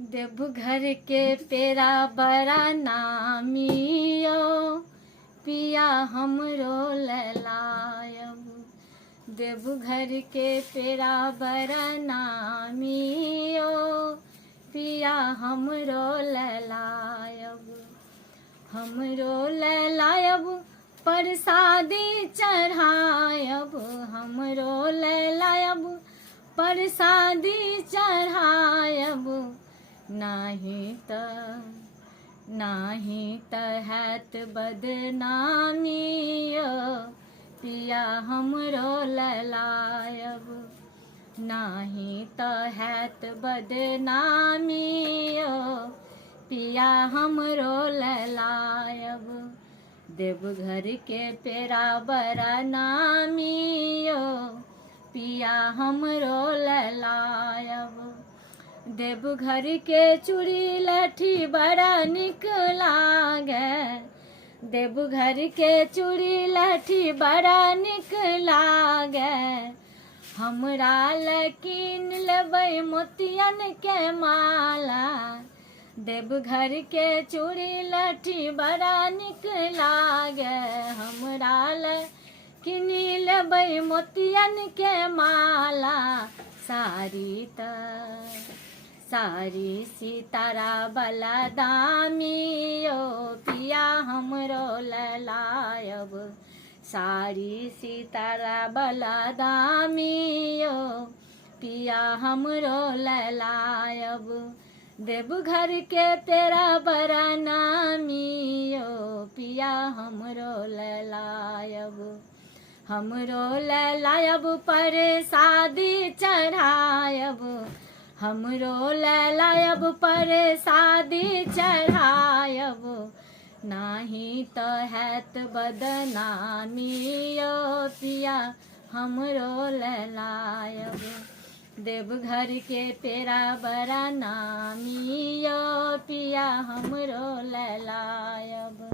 देवघर के पेड़ा बड़ा नामियो, पिया हमरो ललायब। देवघर के पेड़ा बड़ा नामियो, पिया हमरो ललायब। हमरो ललायब परसादी चढ़ायब। हमरो ललायब परसादी चढ़ायब। नाही त हैत बदनामियो, पिया हमरो ललायब। नाही त हैत बदनामियो, पिया हमरो ललायब। देवघर के पेड़ा बड़ा नामियो, पिया हमरो ललायब। देवघर के चूड़ी लहठी बड़ा निक लागे। देवघर के चूड़ी लहठी बड़ा निक लागे। हमरा ले कीन लेबै मोतियन के माला। देवघर के चूड़ी लहठी बड़ा निक लागे। हमरा ले कीन लेबै मोतियन के माला। सारी सितारा वाला दामियो, पिया हमरो ललायब। सारी सितारा वाला दामियो, पिया हमरो ललायब। देवघर के पेड़ा बड़ा नामियो, पिया हमरो ललायब। हमरो ललायब परसादी चढ़ायब। हमरो ललायब परसादी चढ़ायब। नाही त हैत बदनामियो, पिया हमरो ललायब। देवघर के पेड़ा बड़ा नामियो, पिया हमरो ललायब।